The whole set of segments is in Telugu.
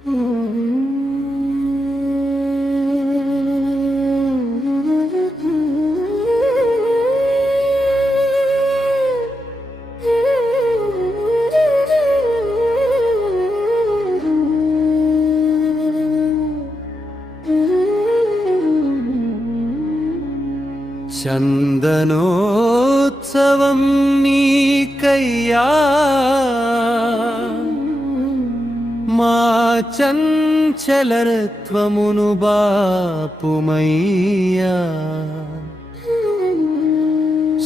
చందనోత్సవం నీకయ్యా మా చంచలత్వమును బాపుమయ్యా.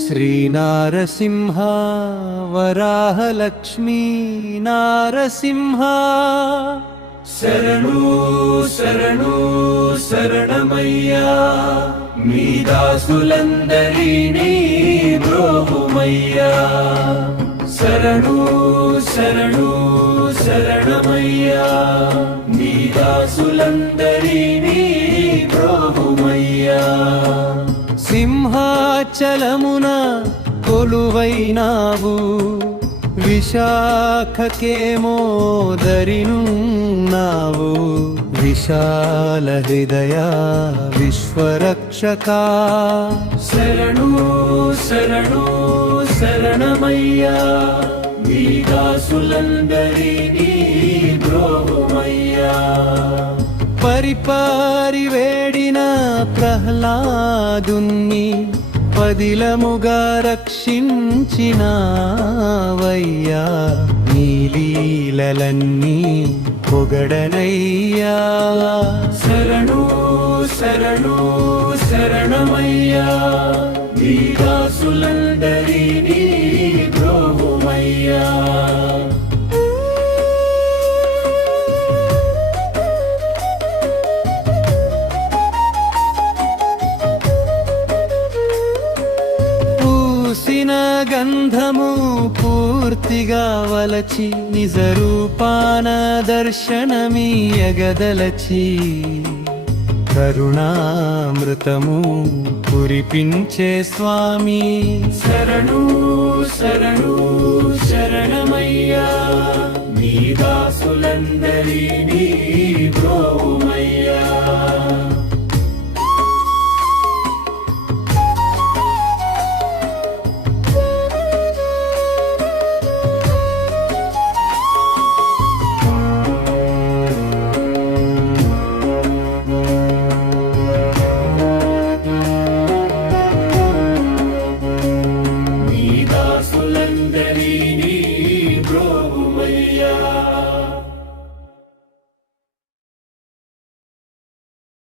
శ్రీనారసింహ వరాహలక్ష్మీ నారసింహ శరణు శరణు శరణమయ్యా. మీ దాసులందరినీ బ్రోహుమయ్యా. శరణు శరణు శరణమయ్యా. మీ దాసులందరినీ బ్రోహుమయ్యా. సింహాచలమున కొలువైనావు విశాఖకేమో దరినున్నావు. విశాల హృదయ విశ్వరక్షకా శరణు శరణు శరణమయ్యా. మీ దాసులందరినీ బ్రోహుమయ్యా. పరిపారి వేడిన ప్రహ్లాదుని పదిలముగా రక్షించినావయ్యా. నీ లీలలన్నీ పొగడనయ్యా. శరణు శరణు శరణమయ్యా. మీ దాసులందరినీ బ్రోహుమయ్యా. గంధము పూర్తిగా వలచి నిజ రూపాన దర్శనమీయగదలచి కరుణామృతము కురిపించే స్వామి. శరణు శరణు శరణమయ్యా. మీ దాసులందరినీ బ్రోహుమయ్యా. బ్రోహుమయ్యా.